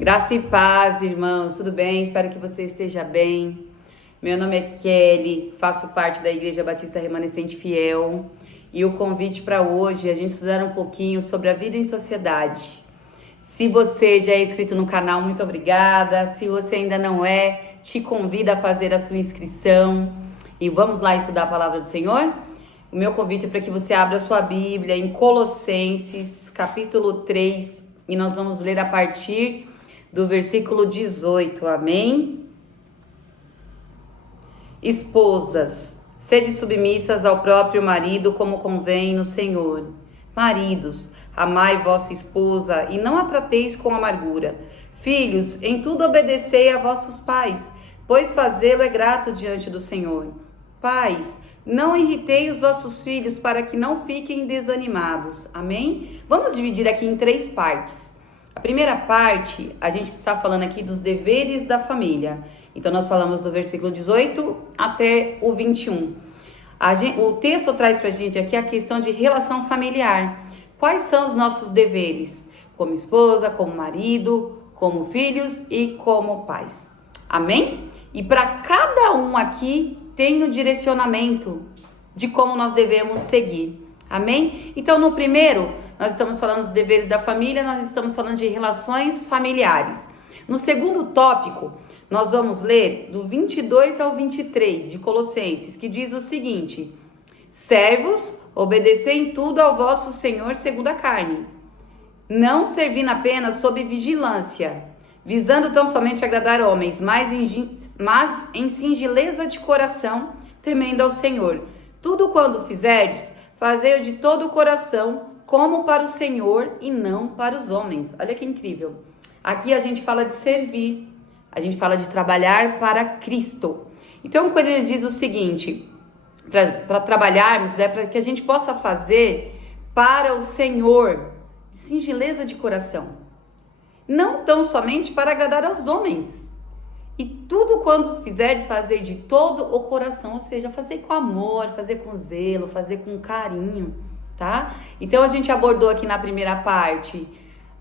Graça e paz, irmãos, tudo bem? Espero que você esteja bem. Meu nome é Kelly, faço parte da Igreja Batista Remanescente Fiel e o convite para hoje é a gente estudar um pouquinho sobre a vida em sociedade. Se você já é inscrito no canal, muito obrigada. Se você ainda não é, te convido a fazer a sua inscrição e vamos lá estudar a palavra do Senhor? O meu convite é para que você abra a sua Bíblia em Colossenses, capítulo 3, e nós vamos ler a partir do versículo 18, amém? Esposas, sede submissas ao próprio marido como convém no Senhor. Maridos, amai vossa esposa e não a trateis com amargura. Filhos, em tudo obedecei a vossos pais, pois fazê-lo é grato diante do Senhor. Pais, não irritei os vossos filhos para que não fiquem desanimados, amém? Vamos dividir aqui em 3 partes. A primeira parte, a gente está falando aqui dos deveres da família. Então, nós falamos do versículo 18 até o 21. O texto traz para a gente aqui a questão de relação familiar. Quais são os nossos deveres? Como esposa, como marido, como filhos e como pais. Amém? E para cada um aqui tem o direcionamento de como nós devemos seguir. Amém? Então, no primeiro, nós estamos falando dos deveres da família, nós estamos falando de relações familiares. No segundo tópico, nós vamos ler do 22 ao 23 de Colossenses, que diz o seguinte: servos, obedecei em tudo ao vosso Senhor segundo a carne, não servindo apenas sob vigilância, visando tão somente agradar homens, mas em singeleza de coração, temendo ao Senhor. Tudo quando fizerdes, fazei-o de todo o coração, como para o Senhor e não para os homens. Olha que incrível. Aqui a gente fala de servir, a gente fala de trabalhar para Cristo. Então, quando ele diz o seguinte, para trabalharmos, né, para que a gente possa fazer para o Senhor, de singeleza de coração, não tão somente para agradar aos homens. E tudo quando fizeres, fazei de todo o coração, ou seja, fazer com amor, fazer com zelo, fazer com carinho, tá? Então, a gente abordou aqui na primeira parte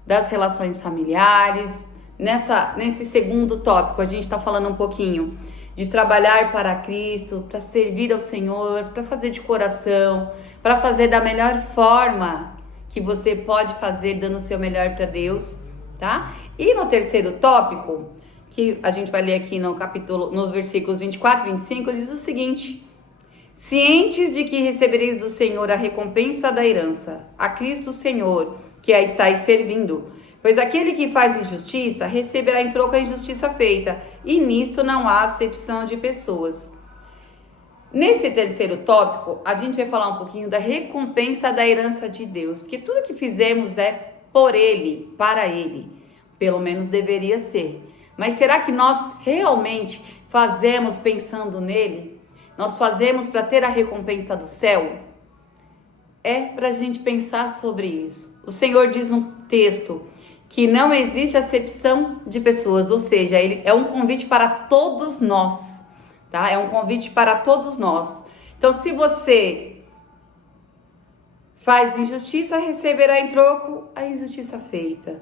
das relações familiares. Nesse segundo tópico, a gente está falando um pouquinho de trabalhar para Cristo, para servir ao Senhor, para fazer de coração, para fazer da melhor forma que você pode fazer, dando o seu melhor para Deus, tá? E no terceiro tópico, que a gente vai ler aqui no capítulo, nos versículos 24 e 25, diz o seguinte: cientes de que recebereis do Senhor a recompensa da herança, a Cristo Senhor, que a estáis servindo. Pois aquele que faz injustiça, receberá em troca a injustiça feita, e nisto não há acepção de pessoas. Nesse terceiro tópico, a gente vai falar um pouquinho da recompensa da herança de Deus, porque tudo que fizemos é por Ele, para Ele, pelo menos deveria ser. Mas será que nós realmente fazemos pensando nele? Nós fazemos para ter a recompensa do céu? É para a gente pensar sobre isso. O Senhor diz no texto que não existe acepção de pessoas, ou seja, ele é um convite para todos nós, tá? É um convite para todos nós. Então, se você faz injustiça, receberá em troco a injustiça feita.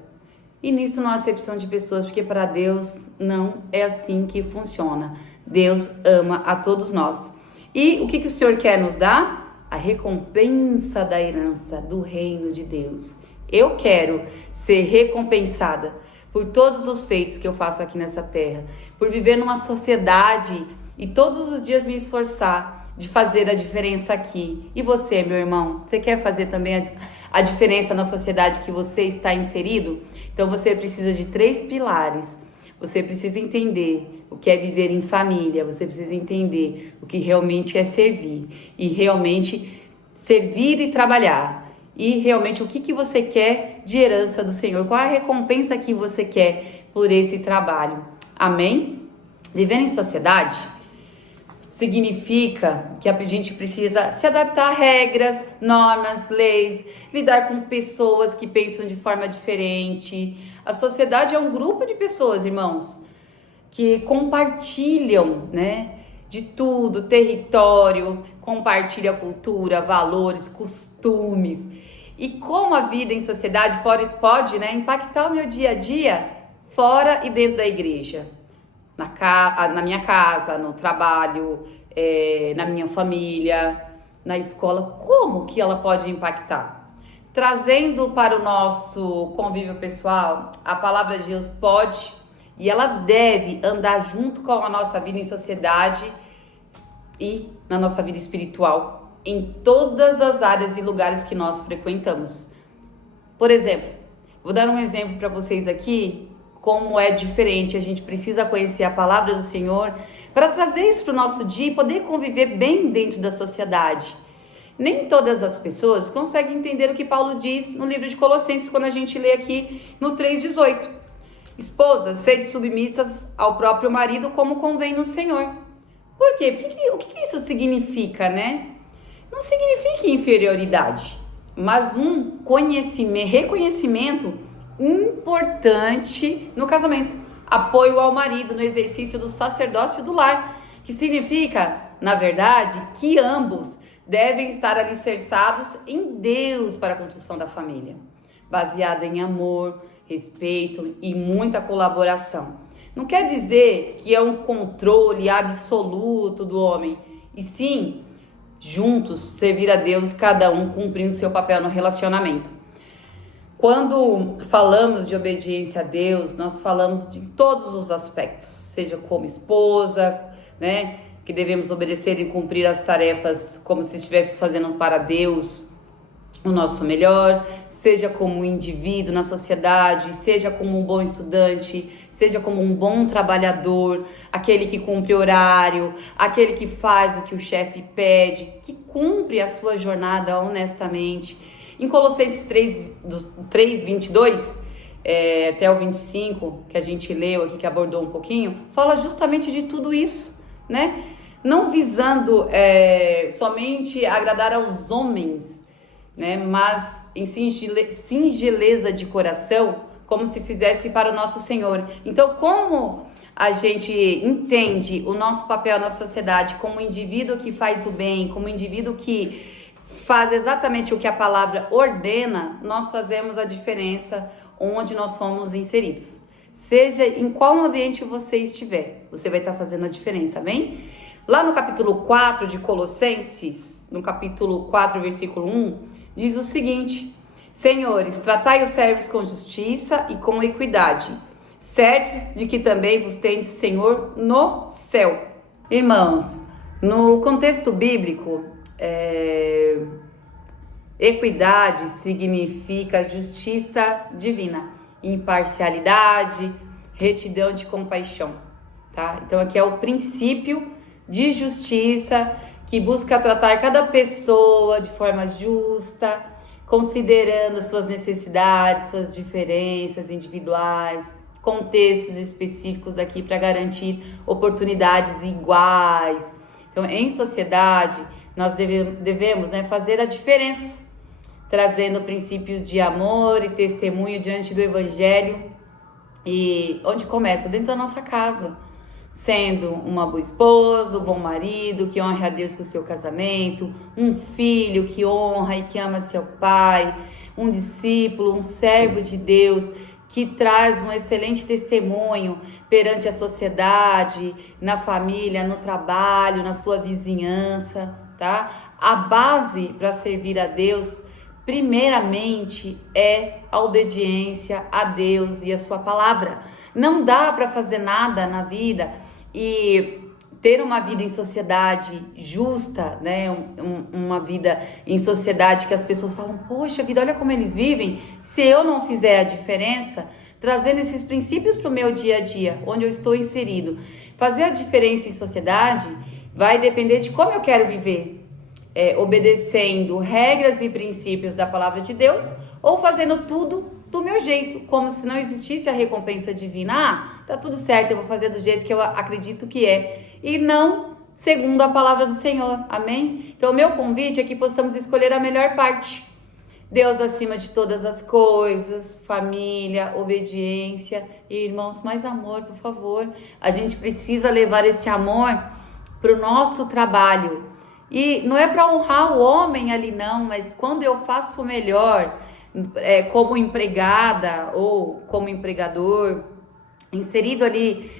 E nisso não há acepção de pessoas, porque para Deus não é assim que funciona. Deus ama a todos nós. E o que o Senhor quer nos dar? A recompensa da herança do reino de Deus. Eu quero ser recompensada por todos os feitos que eu faço aqui nessa terra, por viver numa sociedade e todos os dias me esforçar de fazer a diferença aqui. E você, meu irmão, você quer fazer também a diferença na sociedade que você está inserido? Então você precisa de 3 pilares. Você precisa entender o que é viver em família, você precisa entender o que realmente é servir, e realmente servir e trabalhar. E realmente o que você quer de herança do Senhor, qual a recompensa que você quer por esse trabalho. Amém? Viver em sociedade significa que a gente precisa se adaptar a regras, normas, leis, lidar com pessoas que pensam de forma diferente. A sociedade é um grupo de pessoas, irmãos, que compartilham, né, de tudo, território, compartilha cultura, valores, costumes. E como a vida em sociedade pode, né, impactar o meu dia a dia, fora e dentro da igreja, na minha casa, no trabalho, na minha família, na escola, como que ela pode impactar? Trazendo para o nosso convívio pessoal, a palavra de Deus pode e ela deve andar junto com a nossa vida em sociedade e na nossa vida espiritual, em todas as áreas e lugares que nós frequentamos. Por exemplo, vou dar um exemplo para vocês aqui, como é diferente. A gente precisa conhecer a palavra do Senhor para trazer isso para o nosso dia e poder conviver bem dentro da sociedade. Nem todas as pessoas conseguem entender o que Paulo diz no livro de Colossenses, quando a gente lê aqui no 3,18. Esposas, sede submissas ao próprio marido, como convém no Senhor. Por quê? O que isso significa, né? Não significa inferioridade, mas um reconhecimento importante no casamento. Apoio ao marido no exercício do sacerdócio do lar, que significa, na verdade, que ambos devem estar alicerçados em Deus para a construção da família, baseada em amor, respeito e muita colaboração. Não quer dizer que é um controle absoluto do homem, e sim, juntos, servir a Deus, cada um cumprindo seu papel no relacionamento. Quando falamos de obediência a Deus, nós falamos de todos os aspectos, seja como esposa, né, que devemos obedecer e cumprir as tarefas como se estivesse fazendo para Deus o nosso melhor, seja como um indivíduo na sociedade, seja como um bom estudante, seja como um bom trabalhador, aquele que cumpre horário, aquele que faz o que o chefe pede, que cumpre a sua jornada honestamente. Em Colossenses 3, 22, até o 25, que a gente leu aqui, que abordou um pouquinho, fala justamente de tudo isso, né? Não visando somente agradar aos homens, né? Mas em singeleza de coração, como se fizesse para o nosso Senhor. Então, como a gente entende o nosso papel na sociedade como indivíduo que faz o bem, como indivíduo que faz exatamente o que a palavra ordena, nós fazemos a diferença onde nós fomos inseridos. Seja em qual ambiente você estiver, você vai estar fazendo a diferença, amém? Lá no capítulo 4 de Colossenses, no capítulo 4, versículo 1, diz o seguinte: Senhores, tratai os servos com justiça e com equidade, certos de que também vos tendes Senhor no céu. Irmãos, no contexto bíblico, equidade significa justiça divina, imparcialidade, retidão de compaixão, tá? Então aqui é o princípio de justiça que busca tratar cada pessoa de forma justa, considerando suas necessidades, suas diferenças individuais, contextos específicos aqui para garantir oportunidades iguais. Então, em sociedade, nós devemos, né, fazer a diferença, trazendo princípios de amor e testemunho diante do Evangelho. E onde começa? Dentro da nossa casa. Sendo uma boa esposa, um bom marido que honra a Deus com o seu casamento, um filho que honra e que ama seu pai, um discípulo, um servo de Deus que traz um excelente testemunho perante a sociedade, na família, no trabalho, na sua vizinhança, tá? A base para servir a Deus, primeiramente, é a obediência a Deus e a sua palavra. Não dá para fazer nada na vida e ter uma vida em sociedade justa, né? Uma vida em sociedade que as pessoas falam, poxa vida, olha como eles vivem. Se eu não fizer a diferença, trazendo esses princípios para o meu dia a dia, onde eu estou inserido, fazer a diferença em sociedade vai depender de como eu quero viver, obedecendo regras e princípios da palavra de Deus ou fazendo tudo do meu jeito, como se não existisse a recompensa divina. Ah, tá tudo certo, eu vou fazer do jeito que eu acredito que é, e não segundo a palavra do Senhor, amém? Então o meu convite é que possamos escolher a melhor parte, Deus acima de todas as coisas, família, obediência, e irmãos, mais amor, por favor. A gente precisa levar esse amor para o nosso trabalho, e não é para honrar o homem ali não, mas quando eu faço o melhor, como empregada ou como empregador, inserido ali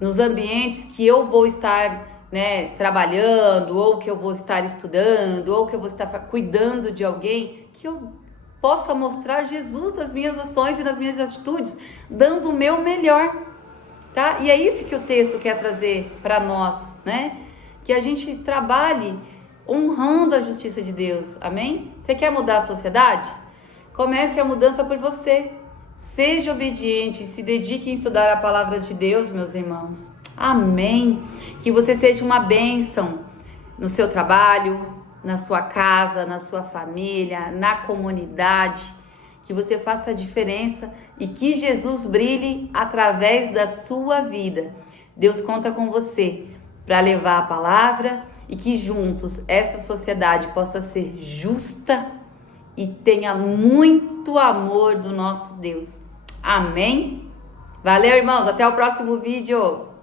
nos ambientes que eu vou estar, né, trabalhando, ou que eu vou estar estudando, ou que eu vou estar cuidando de alguém, que eu possa mostrar Jesus nas minhas ações e nas minhas atitudes, dando o meu melhor, tá? E é isso que o texto quer trazer para nós, né? Que a gente trabalhe honrando a justiça de Deus, amém? Você quer mudar a sociedade? Comece a mudança por você. Seja obediente, se dedique em estudar a palavra de Deus, meus irmãos. Amém. Que você seja uma bênção no seu trabalho, na sua casa, na sua família, na comunidade. Que você faça a diferença e que Jesus brilhe através da sua vida. Deus conta com você para levar a palavra e que juntos essa sociedade possa ser justa e tenha muito amor do nosso Deus. Amém? Valeu, irmãos. Até o próximo vídeo.